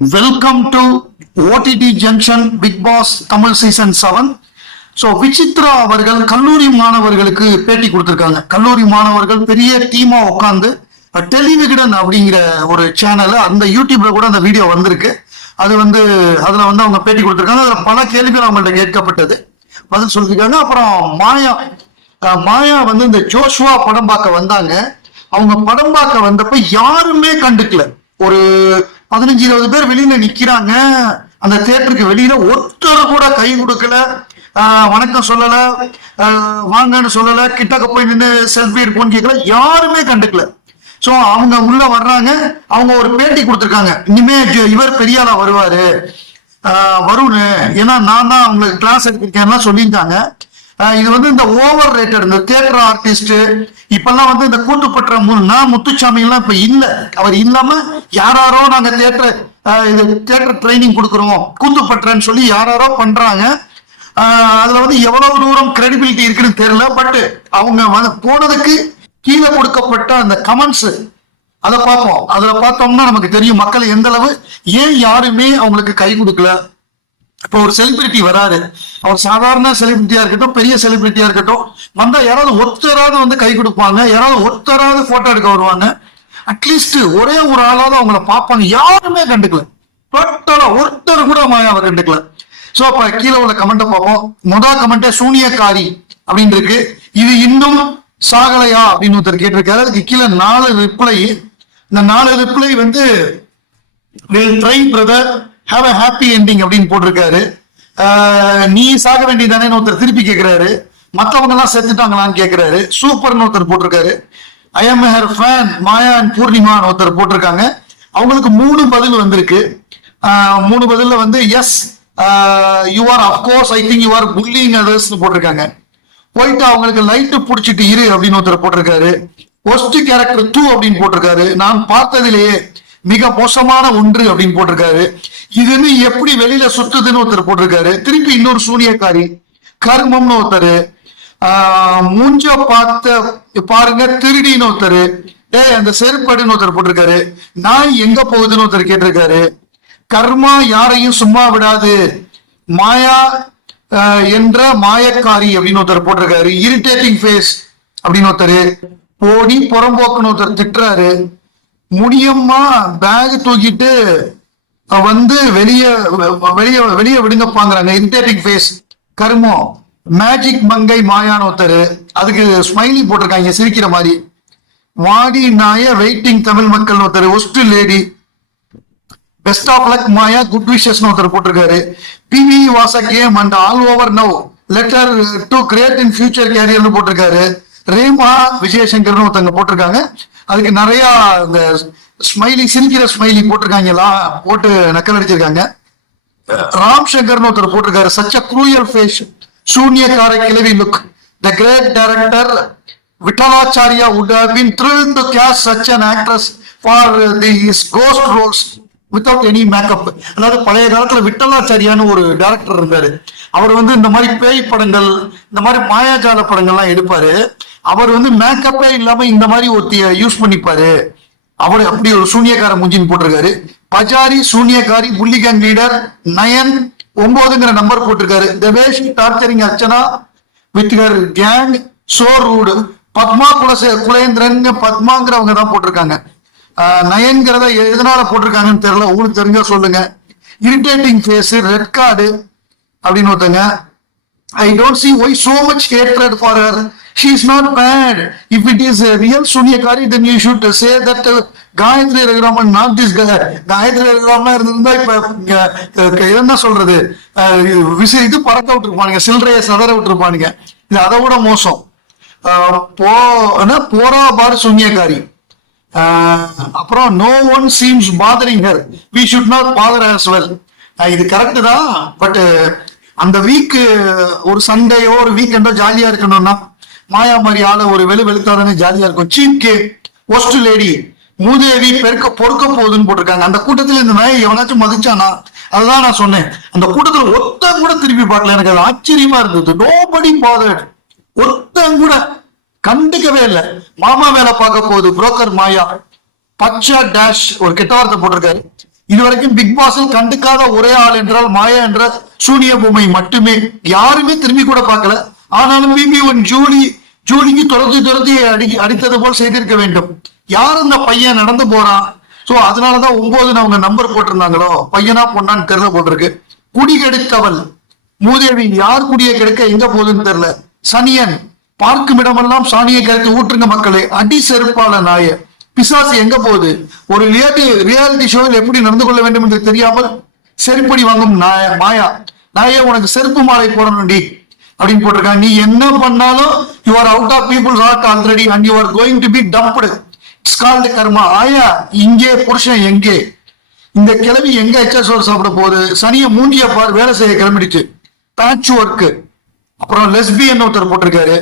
Welcome to OTT Junction Big Boss Tamil Season 7. So Vichitra அவர்கள் கல்லூரி மாணவர்களுக்கு பேட்டி கொடுத்துருக்காங்க. கல்லூரி மாணவர்கள் பெரிய டீமா உட்காந்து டெலிவிகடன் அப்படிங்கிற ஒரு சேனல், அந்த யூடியூப்ல கூட அந்த வீடியோ வந்திருக்கு. அது அதுல அவங்க பேட்டி கொடுத்துருக்காங்க. அதுல பல கேள்விகள் அவங்கள்ட்ட கேட்கப்பட்டது, பதில் சொல்லியிருக்காங்க. அப்புறம் மாயா இந்த ஜோஷ்வா படம் பார்க்க வந்தாங்க. அவங்க படம் பார்க்க வந்தப்ப யாருமே கண்டுக்கல. ஒரு 15-20 பேர் வெளியில நிக்கிறாங்க. அந்த தியேட்டருக்கு வெளியில ஒருத்தர் கூட கை கொடுக்கல, வணக்கம் சொல்லல, வாங்கன்னு சொல்லல, கிட்டக்க போய் நின்று செல்ஃபி எடுப்போம்னு கேட்கல, யாருமே கண்டுக்கல. சோ அவங்க உள்ள வர்றாங்க. அவங்க ஒரு பேட்டி கொடுத்துருக்காங்க. இனிமே இவர் பெரியாளா வருவாரு, வருண், ஏன்னா நான் தான் அவங்களுக்கு கிளாஸ் எடுத்திருக்கேன்லாம் சொல்லியிருக்காங்க. இது இந்த ஓவர் ரேட்டட், இந்த தியேட்டர் ஆர்டிஸ்ட் இப்பெல்லாம் இந்த கூட்டுப்பற்ற முத்துச்சாமி எல்லாம் இப்ப இல்ல. அவர் இல்லாம யாராரோ நாங்க தியேட்டர் ட்ரைனிங் கொடுக்குறோம் கூத்துப்பற்றன்னு சொல்லி யாராரோ பண்றாங்க. அதுல எவ்வளவு தூரம் கிரெடிபிலிட்டி இருக்குன்னு தெரியல. பட் அவங்க போனதுக்கு கீழே கொடுக்கப்பட்ட அந்த கமெண்ட்ஸ் அதை பார்ப்போம். அதுல பார்த்தோம்னா நமக்கு தெரியும் மக்கள் எந்த அளவு ஏன் யாருமே அவங்களுக்கு கை கொடுக்கல. இப்போ ஒரு செலிபிரிட்டி வராரு, அவர் சாதாரண செலிபிரிட்டியா இருக்கட்டும், பெரிய செலிபிரிட்டியா இருக்கட்டும், வந்தா யாராவது ஒருத்தராவது கை கொடுப்பாங்க, யாராவது ஒருத்தராவது போட்டோ எடுக்க வருவாங்க. அட்லீஸ்ட் ஒரே ஒரு ஆளாவது அவங்கள பார்ப்பாங்க. யாருமே கண்டுக்கல, டோட்டலா ஒருத்தர் கூட அவர் கண்டுக்கல. சோ அப்ப கீழே உள்ள கமெண்ட்டை பார்ப்போம். முதல் கமெண்ட் சூனியக்காரி அப்படின்னு இருக்கு. இது இன்னும் சாகலையா அப்படின்னு ஒருத்தர் கேட்டிருக்காரு. அதுக்கு கீழே 4 ரிப்ளை. இந்த 4 reply will try brother, have a happy ending அப்படின்னு போட்டிருக்காரு. நீ சாக வேண்டியதானே ஒருத்தர் திருப்பி கேட்கிறாரு. மற்றவங்க எல்லாம் செத்துட்டாங்களான்னு கேட்கிறாரு. சூப்பர்னு ஒருத்தர் போட்டிருக்காரு. I am her fan Maya and பூர்ணிமான்னு ஒருத்தர் போட்டிருக்காங்க. அவங்களுக்கு 3 பதில் வந்திருக்கு. 3 பதில்ல yes you are of course I think you are pulling அதர்ஸ்னு போட்டிருக்காங்க. போயிட்டு அவங்களுக்கு லைட்டு பிடிச்சிட்டு இரு அப்படின்னு ஒருத்தர் போட்டிருக்காரு. ஒஸ்ட் கேரக்டர் 2 அப்படின்னு போட்டிருக்காரு. நான் பார்த்ததிலேயே மிக மோசமான ஒன்று அப்படின்னு போட்டிருக்காரு. இது எப்படி வெளியில சுத்துதுன்னு ஒருத்தர் போட்டிருக்காரு. திருப்பி இன்னொரு சூனியக்காரி கர்மம்னு ஒருத்தர், மூஞ்ச பார்த்த பாருங்க திருடின்னு ஒருத்தர், அந்த செருப்படுன்னு ஒருத்தர் போட்டிருக்காரு. நாய் எங்க போகுதுன்னு ஒருத்தர் கேட்டிருக்காரு. கர்மா யாரையும் சும்மா விடாது, மாயா என்ற மாயக்காரி அப்படின்னு ஒருத்தர் போட்டிருக்காரு. இரிட்டேட்டிங் ஃபேஸ் அப்படின்னு ஒருத்தர், போடி புறம்போக்குன்னு ஒருத்தர் திட்டுறாரு. முடியம்மா பேக் தூக்கிட்டு வெளியே வெளியே விடுங்கப்பாங்கிறாங்க. இரிட்டேட்டிங் ஃபேஸ் கர்மம். மேஜிக் மங்கை மாயான்னு ஒருத்தர், அதுக்கு ஸ்மைலி போட்டிருக்காங்க சிரிக்கிற மாதிரி. வாடி நாய வெயிட்டிங் தமிழ் மக்கள் ஒருத்தர். Worst lady best of luck Maya good wishes ஒருத்தர் போட்டிருக்காரு. PV was a game and all over now later to create in future கேரியர்னு போட்டிருக்காரு. ரேமா விஜயசங்கர்னு ஒருத்தங்க போட்டிருக்காங்க. அதுக்கு நிறைய இந்த ஸ்மைலி சிரிக்கிற ஸ்மைலி போட்டிருக்காங்களா, போட்டு நக்கல் அடிச்சிருக்காங்க. ராம் சங்கர்னு ஒருத்தர் போட்டிருக்காரு. சச் அ க்ரூயல் ஃபேஸ் சூன்யக்கார கிழவி look. The great director Vittalacharya would have been thrilled to cast such an actress for these ghost roles without any makeup. அதாவது பழைய காலத்துல விட்டலாச்சாரியான்னு ஒரு டைரக்டர் இருந்தாரு. அவர் இந்த மாதிரி பேய் படங்கள், இந்த மாதிரி மாயாஜால படங்கள்லாம் எடுப்பாரு. அவர் மேக்கப்பே இல்லாம இந்த மாதிரி ஒருத்திய யூஸ் பண்ணிப்பாரு. அவர் அப்படி ஒரு சூனியக்கார முஞ்சின்னு போட்டிருக்காரு. பஜாரி சூனியக்காரி புள்ளி கேங் லீடர் 9 நம்பர் போட்டிருக்காரு. Devesh torturing Archana with her gang so rude. Padma Kulendran பத்மாங்கிறவங்க தான் போட்டிருக்காங்க. 9ங்கிறத எதனால போட்டிருக்காங்கன்னு தெரியல, உங்களுக்கு தெரிஞ்சா சொல்லுங்க. இரிட்டேட்டிங் ஃபேஸ் ரெட் கார்டு அப்படின்னு ஒருத்தங்க. I don't see why so much hatred for her. She is not bad. If it is a real Sunyakari, then you should say that Gayatri Raghuraman, not this guy. Gayatri Raghuraman இருந்தா இப்ப என்ன சொல்றது, இது பறக்க விட்டுருப்பானுங்க, சில்லறைய சதற விட்டுருப்பானுங்க. இது அதை விட மோசம். போரா பாரு சூன்யக்காரி. அப்புறம் no one seems bothering her. We should not bother as well. இது கரெக்ட் தான். பட் அந்த வீக் ஒரு சண்டேயோ ஒரு வீக்கெண்டோ ஜாலியா இருக்கணும்னா மாயா மாதிரி ஆள ஒரு வெளுத்தாதானே ஜாலியா இருக்கும். சீப் கே ஒஸ்ட் லேடி மூதேவி பொறுக்க போகுதுன்னு போட்டிருக்காங்க. அந்த கூட்டத்துல இந்த நாயை எவனாச்சும் மதிச்சானா? அதுதான் நான் சொன்னேன். அந்த கூட்டத்துல ஒருத்தன் கூட திருப்பி பார்க்கல. எனக்கு அது ஆச்சரியமா இருந்தது. Nobody bothered. ஒருத்தன் கூட கண்டுக்கவே இல்லை. மாமா வேலை பார்க்க போகுது புரோக்கர் மாயா. பச்சா டேஷ் ஒரு கெட்ட வார்த்தை போட்டிருக்காரு. இதுவரைக்கும் பிக் பாஸில் கண்டுக்காத ஒரே ஆள் என்றால் மாயா என்ற சூனிய பொம்மை மட்டுமே. யாருமே திரும்பி கூட பார்க்கல. ஆனாலும் பிபி1 ஜூலிக்கு துரத்தி அடித்தது போல் செய்திருக்க வேண்டும். யார் அந்த பையன் நடந்து போறான்? சோ அதனாலதான் 9 அவங்க நம்பர் போட்டிருந்தாங்களோ, பையனா பொண்ணான்னு தெரியல போட்டிருக்கு. குடி கெடுத்தவள் மூதேவி, யார் குடியை கெடுக்க எங்க போகுதுன்னு தெரியல. சனியன், பார்க்கும் இடமெல்லாம் சாணியை கரைத்து ஊற்றுங்க மக்களே. அடி செருப்பால நாய. பிசாசு எங்க போகுது? ஒரு ரியாலிட்டி ஷோவில் எப்படி நடந்து கொள்ள வேண்டும் என்று தெரியாமல் செருப்படி வாங்கும் மாயா. நாயே, உனக்கு செருப்பு மாலை போடணும்டி அப்படின்னு போட்டிருக்காங்க. நீ என்ன பண்ணாலும் you are out of peoples heart already and you are going to be dumped. It's called karma. ஆயா, இங்கே புருஷன் எங்கே? இந்த கிளவி எங்க எச்சோர் சாப்பிட போகுது? சனிய மூஞ்சிய பார், வேலை செய்ய கிளம்பிடுச்சு. Patch work. அப்புறம் லெஸ்பியன் ஒருத்தர் போட்டிருக்காரு.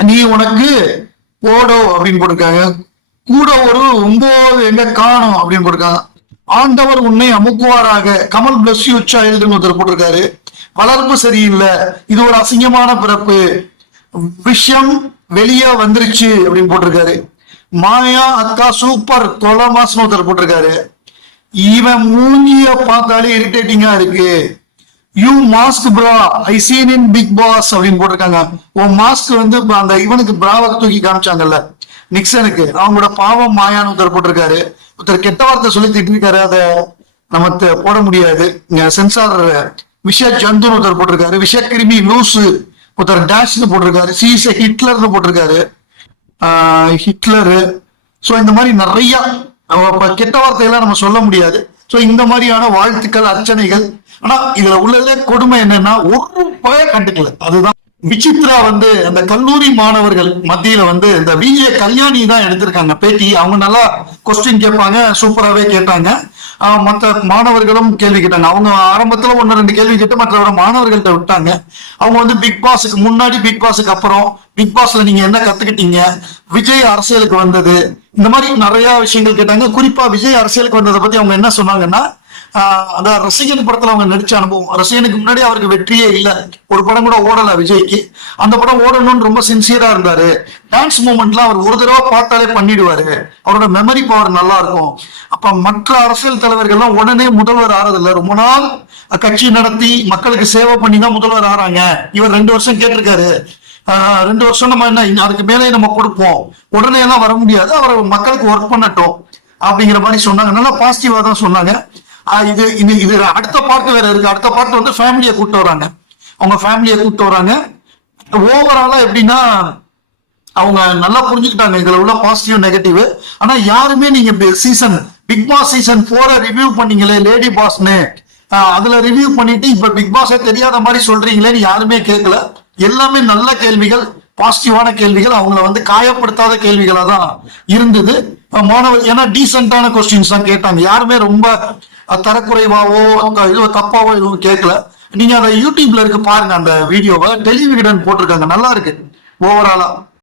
நீ உனக்கு போடோ அப்படின்னு போட்டிருக்காங்க. கூட ஒரு 9 எங்க காணும் அப்படின்னு போட்டிருக்காங்க. ஆண்டவர் உன்னை அமுக்குவாராக. கமல் பிளஸ் யூ சைல்டுன்னு ஒருத்தர் போட்டிருக்காரு. வளர்ப்பு சரியில்லை, இது ஒரு அசிங்கமான பிறப்பு, விஷயம் வெளியே வந்துருச்சு அப்படின்னு போட்டிருக்காரு. மாயா அக்கா சூப்பர் தொலமாஸ்னு ஒருத்தர் போட்டிருக்காரு. இவன் மூஞ்சிய பார்த்தாலே இரிட்டேட்டிங்கா இருக்கு. You mask bra I seen in Bigg Boss அப்படின்னு போட்டிருக்காங்க. உன் மாஸ்க் வந்து அந்த இவனுக்கு பிராவை தூக்கி காமிச்சாங்கல்ல, நிக்சனுக்கு, அவங்களோட பாவம் மாயான்னு ஒருத்தர் போட்டிருக்காரு. ஒருத்தர் கெட்ட வார்த்தை சொல்லி திட்டிருக்காரு, அதை நம்ம போட முடியாது, சென்சார். விஷய ஜந்துன்னு ஒருத்தர் போட்டிருக்காரு. விஷ கிருமி லூசு ஒருத்தர் டேஷ்னு போட்டிருக்காரு. சீச ஹிட்லர்னு போட்டிருக்காரு. ஹிட்லரு. ஸோ இந்த மாதிரி நிறைய கெட்ட வார்த்தையெல்லாம் நம்ம சொல்ல முடியாது. ஸோ இந்த மாதிரியான வாழ்த்துக்கள், அர்ச்சனைகள். ஆனா இதுல உள்ளதே கொடுமை என்னன்னா, ஒரு பய கண்டுக்கல. அதுதான் விசித்ரா வந்து அந்த கல்லூரி மாணவர்கள் மத்தியில வந்து இந்த விஜய கல்யாணி தான் எடுத்திருக்காங்க பேட்டி. அவங்க நல்லா கொஸ்டின் கேட்பாங்க, சூப்பராகவே கேட்டாங்க. மற்ற மாணவர்களும் கேள்வி கேட்டாங்க. அவங்க ஆரம்பத்துல 1-2 கேள்வி கேட்டு மற்றவர மாணவர்கள்ட்ட விட்டாங்க. அவங்க வந்து பிக் பாஸுக்கு முன்னாடி, பிக் பாஸுக்கு அப்புறம், பிக் பாஸ்ல நீங்க என்ன கத்துக்கிட்டீங்க, விஜய் அரசியலுக்கு வந்தது, இந்த மாதிரி நிறைய விஷயங்கள் கேட்டாங்க. குறிப்பா விஜய் அரசியலுக்கு வந்ததை பத்தி அவங்க என்ன சொன்னாங்கன்னா, அதான் ரசிகன் படத்துல அவங்க நடிச்ச அனுபவம். ரசிகனுக்கு முன்னாடி அவருக்கு வெற்றியே இல்லை, ஒரு படம் கூட ஓடல விஜய்க்கு. அந்த படம் ஓடணும்னு ரொம்ப சின்சியரா இருந்தாரு. டான்ஸ் மூமெண்ட்லாம் அவர் ஒரு தடவை பார்த்தாலே பண்ணிடுவாரு. அவரோட மெமரி பவர் நல்லா இருக்கும். அப்ப மற்ற அரசியல் தலைவர்கள்லாம் உடனே முதல்வர் ஆறதில்லை. ரொம்ப நாள் கட்சி நடத்தி மக்களுக்கு சேவை பண்ணி தான் முதல்வர் ஆறாங்க. இவர் 2 வருஷம் கேட்டிருக்காரு. 2 வருஷம் நம்ம என்ன அதுக்கு மேலே நம்ம கொடுப்போம், உடனே எல்லாம் வர முடியாது, அவர் மக்களுக்கு ஒர்க் பண்ணட்டும் அப்படிங்கிற மாதிரி சொன்னாங்க. நல்லா பாசிட்டிவா தான் சொன்னாங்க. இது அடுத்த பாட்டு வேற இருக்கு. அடுத்த பாட்டு வந்து ஃபேமிலியை கூப்பிட்டு வராங்க. அவங்க ஃபேமிலியை கூப்பிட்டு வராங்க. ஓவராலா எப்படின்னா, அவங்க நல்லா புரிஞ்சுக்கிட்டாங்க இதுல உள்ள பாசிட்டிவ் நெகட்டிவ். ஆனா யாருமே நீங்க பிக் பாஸ் சீசன் 4 ரிவ்யூ பண்ணீங்களே லேடி பாஸ்னு, அதுல ரிவ்யூ பண்ணிட்டு இப்ப பிக் பாஸே தெரியாத மாதிரி சொல்றீங்களேன்னு யாருமே கேட்கல. எல்லாமே நல்ல கேள்விகள், பாசிட்டிவான கேள்விகள், அவங்கள வந்து காயப்படுத்தாத கேள்விகளா தான் இருந்தது. மாணவர் ஏன்னா டீசென்டான கொஸ்டின்ஸ் தான் கேட்டாங்க. யாருமே ரொம்ப தரக்குறைவாவோ இது தப்பாவோ எதுவும் கேட்கல. நீங்க அதை யூடியூப்ல இருக்கு பாருங்க, அந்த வீடியோவை டெலிவிகடன் போட்டிருக்காங்க, நல்லா இருக்கு ஓவராலா.